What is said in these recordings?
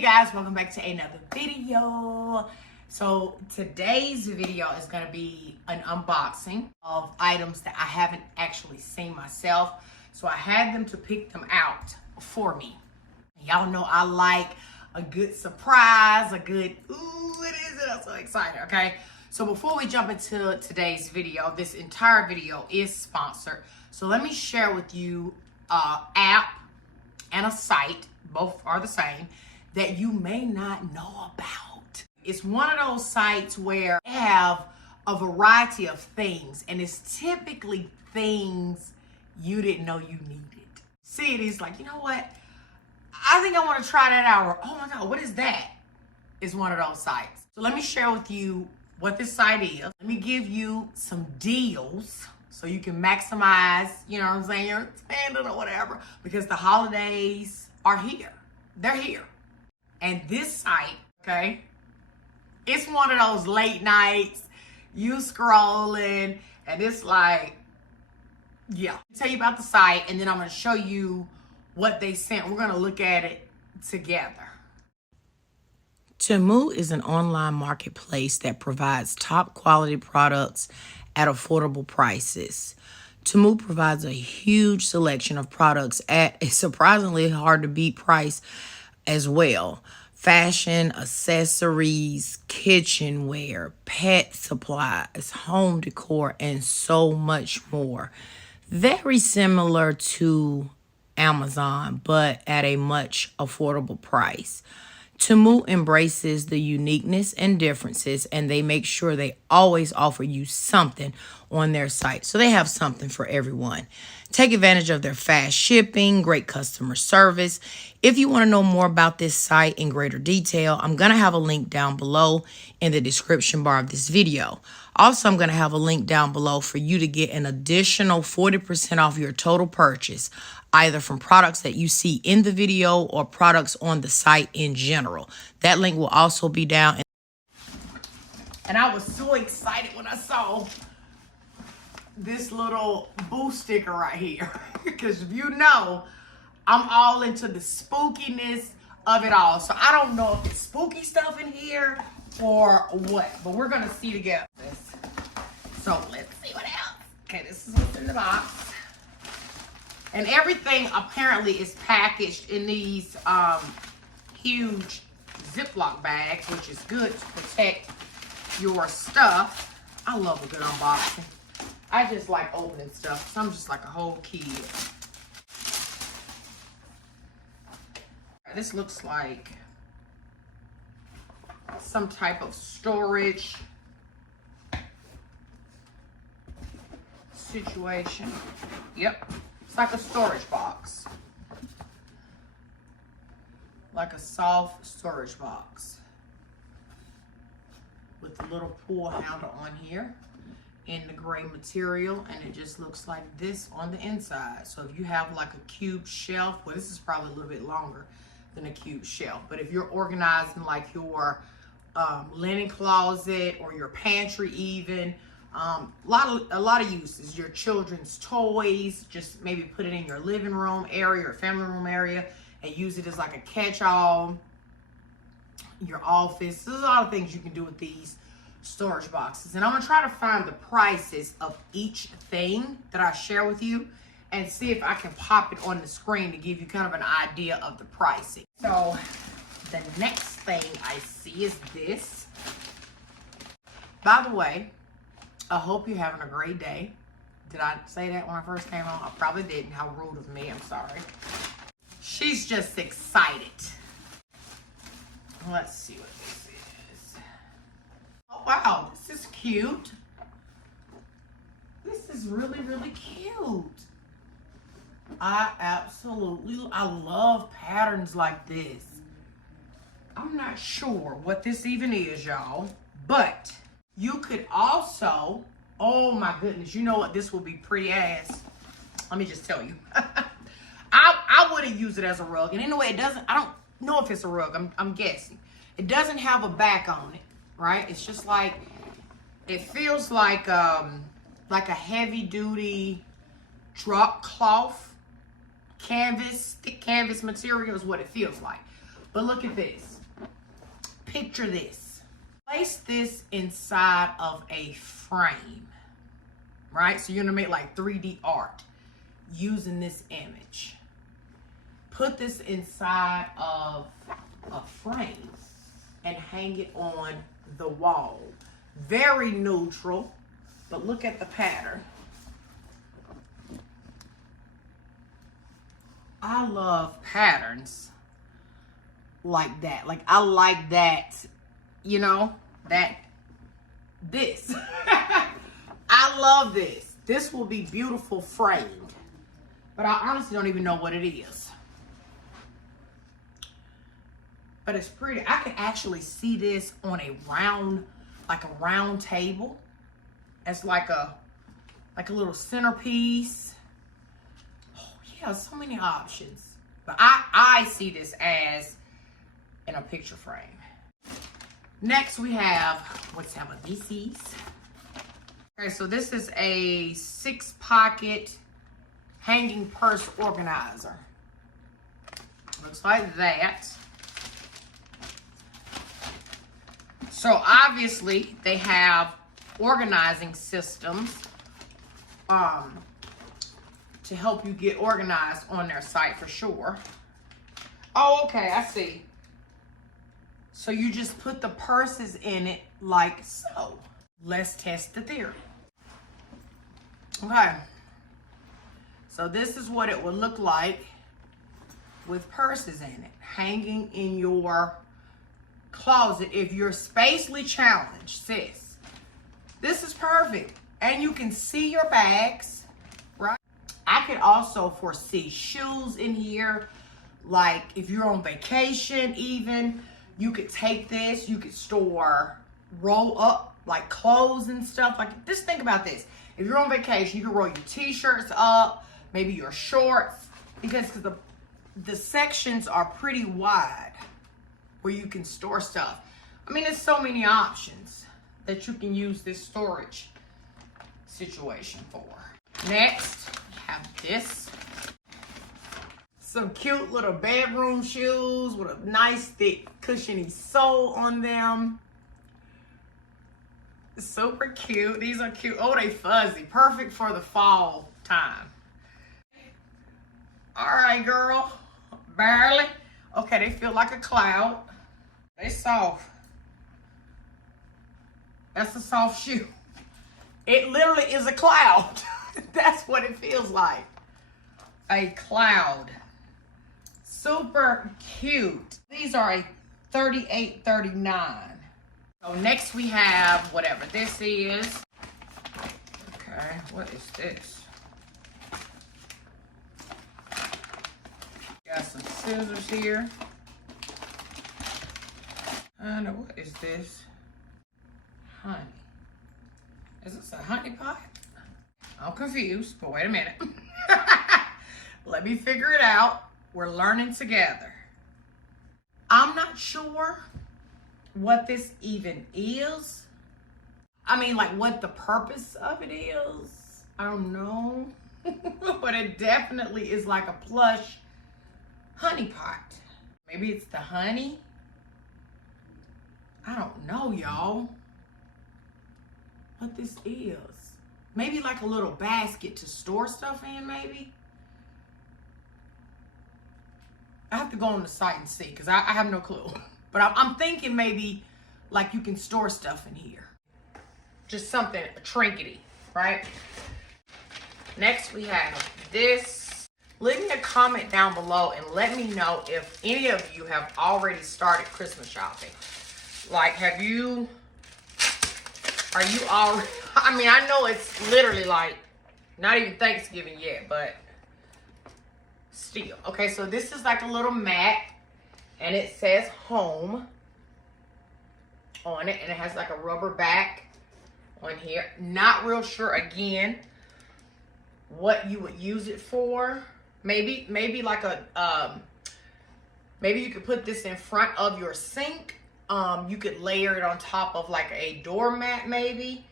Hey guys, welcome back to another video. So today's video is going to be an unboxing of items that I haven't actually seen myself. So I had them to pick them out for me. Y'all know I like a good surprise, a good, ooh, what is it? I'm so excited, okay? So before we jump into today's video, this entire video is sponsored. So let me share with you an app and a site, both are the same, that you may not know about. It's one of those sites where they have a variety of things, and it's typically things you didn't know you needed. See, it is like, you know what? I think I want to try that out. Or, oh my God, what is that? It's one of those sites. So let me share with you what this site is. Let me give you some deals so you can maximize, you know what I'm saying, your spending or whatever, because the holidays are here. They're here. And this site, okay, it's one of those late nights, you scrolling, and it's like, yeah. I'll tell you about the site, and then I'm going to show you what they sent. We're going to look at it together. Temu is an online marketplace that provides top quality products at affordable prices. Temu provides a huge selection of products at a surprisingly hard to beat price as well. Fashion, accessories, kitchenware, pet supplies, home decor, and so much more. Very similar to Amazon, but at a much affordable price. Temu embraces the uniqueness and differences, and they make sure they always offer you something on their site. So they have something for everyone. Take advantage of their fast shipping, great customer service. If you want to know more about this site in greater detail, I'm going to have a link down below in the description bar of this video. Also, I'm going to have a link down below for you to get an additional 40% off your total purchase, either from products that you see in the video or products on the site in general. That link will also be down. And I was so excited when I saw this little boo sticker right here. Because if you know, I'm all into the spookiness of it all. So I don't know if it's spooky stuff in here or what, but we're going to see together. So let's see what else. Okay, this is what's in the box. And everything apparently is packaged in these huge Ziploc bags, which is good to protect your stuff. I love a good unboxing. I just like opening stuff. So I'm just like a whole kid. This looks like some type of storage situation. Yep. It's like a storage box. Like a soft storage box. With a little pull handle on here in the gray material, and it just looks like this on the inside. So if you have like a cube shelf, well, this is probably a little bit longer than a cube shelf, but if you're organizing like your linen closet or your pantry even, a lot of uses. Your children's toys, just maybe put it in your living room area or family room area and use it as like a catch-all. Your office. There's a lot of things you can do with these storage boxes. And I'm going to try to find the prices of each thing that I share with you and see if I can pop it on the screen to give you kind of an idea of the pricing. So the next thing I see is this. By the way, I hope you're having a great day. Did I say that when I first came on? I probably didn't. How rude of me. I'm sorry. She's just excited. Let's see what this is. Oh, wow. This is cute. This is really, really cute. I love patterns like this. I'm not sure what this even is, y'all, but you could also, oh my goodness, you know what? This will be pretty ass. Let me just tell you. I wouldn't use it as a rug. And anyway, it doesn't, I don't know if it's a rug. I'm guessing. It doesn't have a back on it, right? It's just like, it feels like a heavy duty drop cloth canvas, thick canvas material is what it feels like. But look at this. Picture this. Place this inside of a frame, right? So you're gonna make like 3D art using this image. Put this inside of a frame and hang it on the wall. Very neutral, but look at the pattern. I love patterns like that. Like, I like that, you know, this. I love this. This will be beautiful framed, but I honestly don't even know what it is. But it's pretty. I can actually see this on a round, like a round table. It's like a little centerpiece. Oh yeah, so many options. But I see this as in a picture frame. Next we have, what's some of these? Okay, so this is a 6-pocket hanging purse organizer. Looks like that. So obviously they have organizing systems to help you get organized on their site for sure. Oh, okay, I see. So you just put the purses in it like so. Let's test the theory. Okay. So this is what it would look like with purses in it, hanging in your closet if you're spatially challenged, sis. This is perfect. And you can see your bags, right? I could also foresee shoes in here. Like if you're on vacation even, you could take this, you could store, roll up like clothes and stuff. Like, just think about this. If you're on vacation, you can roll your t-shirts up, maybe your shorts, because the sections are pretty wide where you can store stuff. I mean, there's so many options that you can use this storage situation for. Next, we have this. Some cute little bedroom shoes with a nice thick cushiony sole on them. Super cute. These are cute. Oh, they fuzzy. Perfect for the fall time. All right, girl. Barely. Okay, they feel like a cloud. They soft. That's a soft shoe. It literally is a cloud. That's what it feels like. A cloud. Super cute. These are a $38.39. So next we have whatever this is. Okay, what is this? Got some scissors here. I don't know, what is this? Honey. Is this a honey pot? I'm confused, but wait a minute. Let me figure it out. We're learning together. I'm not sure what this even is. I mean, like what the purpose of it is. I don't know. But it definitely is like a plush honey pot. Maybe it's the honey. I don't know, y'all, what this is. Maybe like a little basket to store stuff in, maybe. I have to go on the site and see because I have no clue. But I'm thinking maybe like you can store stuff in here. Just something, a trinkety, right? Next we have this. Leave me a comment down below and let me know if any of you have already started Christmas shopping. Like, are you already, I mean, I know it's literally like not even Thanksgiving yet, but still. Okay, so this is like a little mat and it says home on it and it has like a rubber back on here. Not real sure again what you would use it for. Maybe like a, maybe you could put this in front of your sink. You could layer it on top of like a doormat maybe,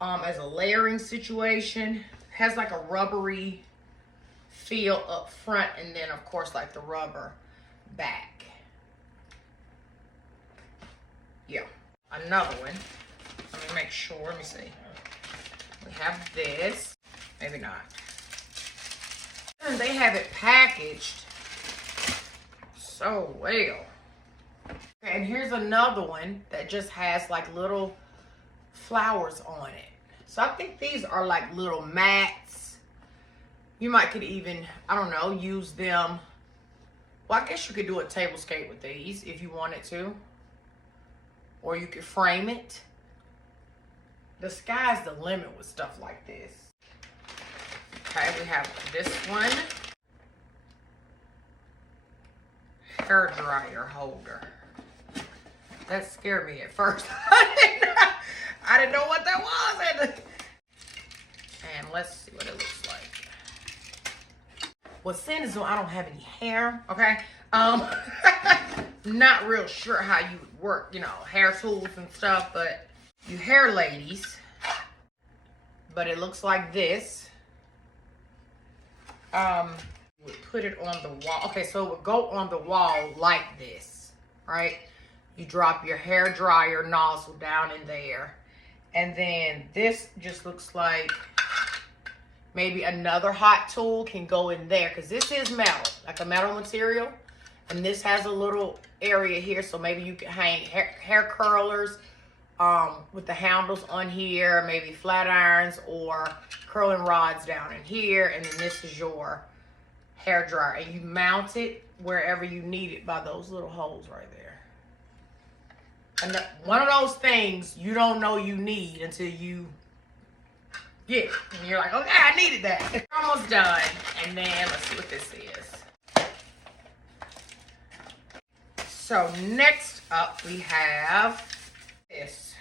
as a layering situation. Has like a rubbery feel up front and then of course like the rubber back. Yeah, another one. Let me make sure. Let me see. We have this. Maybe not. And they have it packaged so well. And here's another one that just has like little flowers on it. So I think these are like little mats. You could even, I don't know, use them. Well, I guess you could do a tablescape with these if you wanted to. Or you could frame it. The sky's the limit with stuff like this. Okay, we have this one. Hair dryer holder. That scared me at first. I didn't know what that was. And let's see what it looks like. Well, seeing as though I don't have any hair, okay? Not real sure how you would work, you know, hair tools and stuff, but you hair ladies. But it looks like this. We put it on the wall. Okay, so it would go on the wall like this, right? You drop your hair dryer nozzle down in there. And then this just looks like maybe another hot tool can go in there, because this is metal, like a metal material. And this has a little area here, so maybe you can hang hair curlers with the handles on here, maybe flat irons or curling rods down in here. And then this is your hair dryer, and you mount it wherever you need it by those little holes right there. And one of those things you don't know you need until you get it. And you're like, okay, I needed that. Almost done. And then let's see what this is. So next up we have this.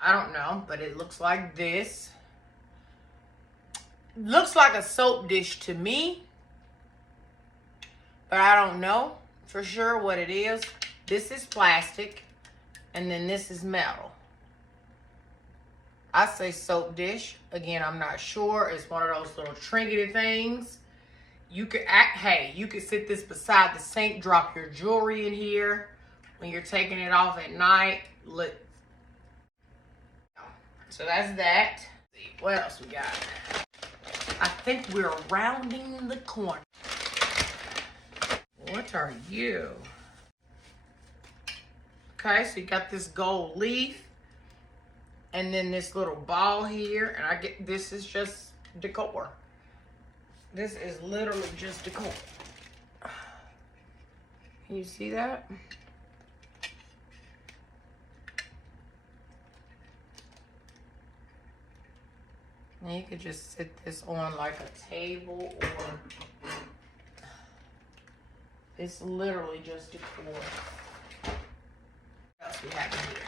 I don't know, but it looks like this. Looks like a soap dish to me, but I don't know for sure what it is. This is plastic, and then this is metal. I say soap dish. Again, I'm not sure. It's one of those little trinkety things. You could you could sit this beside the sink, drop your jewelry in here when you're taking it off at night. So that's that. Let's see, what else we got? I think we're rounding the corner. What are you? Okay, so you got this gold leaf. And then this little ball here. And this is just decor. This is literally just decor. Can you see that? And you could just sit this on like a table, or it's literally just decor. What else we have in here?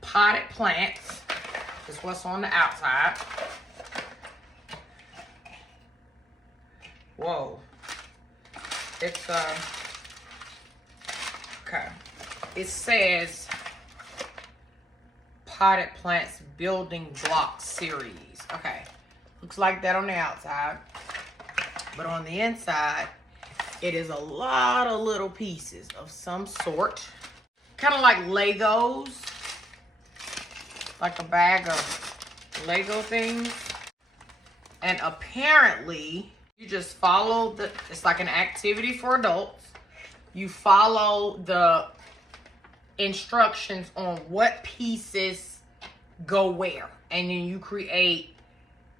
Potted plants is what's on the outside. Whoa. It's okay. It says potted plants building block series. Okay, looks like that on the outside, but on the inside it is a lot of little pieces of some sort, kind of like Legos, like a bag of Lego things. And apparently you just follow it's like an activity for adults. You follow the instructions on what pieces go where, and then you create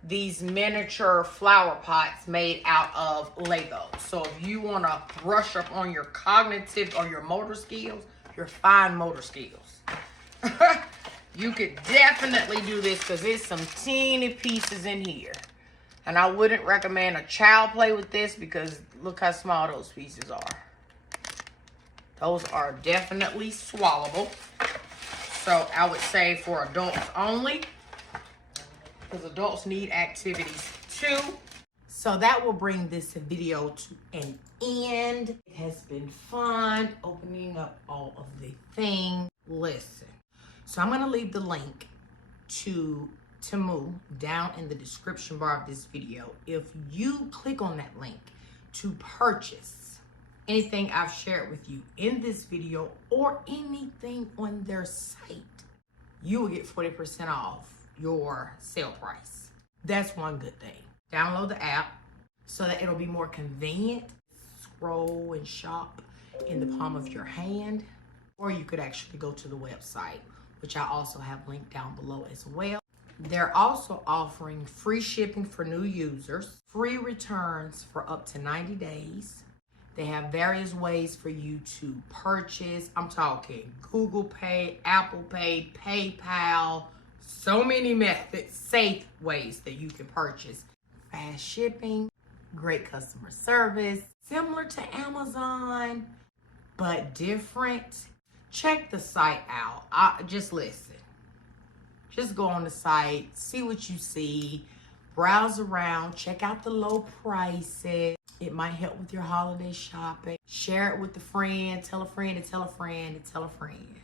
these miniature flower pots made out of Legos. So if you want to brush up on your cognitive or your motor skills, your fine motor skills, you could definitely do this, because there's some teeny pieces in here. And I wouldn't recommend a child play with this, because look how small those pieces are. Those are definitely swallowable. So I would say for adults only, because adults need activities too. So that will bring this video to an end. It has been fun opening up all of the things. Listen, so I'm gonna leave the link to Temu down in the description bar of this video. If you click on that link to purchase anything I've shared with you in this video or anything on their site, you will get 40% off your sale price. That's one good thing. Download the app so that it'll be more convenient. Scroll and shop in the palm of your hand, or you could actually go to the website, which I also have linked down below as well. They're also offering free shipping for new users, free returns for up to 90 days. They have various ways for you to purchase. I'm talking Google Pay, Apple Pay, PayPal, so many methods, safe ways that you can purchase. Fast shipping, great customer service, similar to Amazon, but different. Check the site out. Just listen. Just go on the site, see what you see, browse around, check out the low prices. It might help with your holiday shopping. Share it with a friend, tell a friend to tell a friend to tell a friend,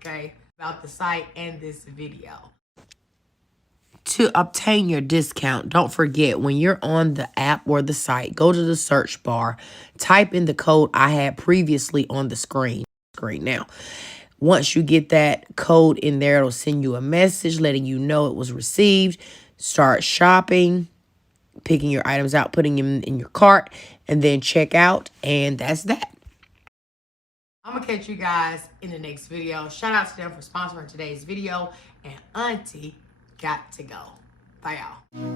okay, about the site and this video. To obtain your discount, don't forget, when you're on the app or the site, go to the search bar, type in the code I had previously on the screen. Now, once you get that code in there, it'll send you a message letting you know it was received. Start shopping, picking your items out, putting them in your cart, and then check out, and that's that. I'm gonna catch you guys in the next video. Shout out to them for sponsoring today's video, and Auntie got to go. Bye, y'all.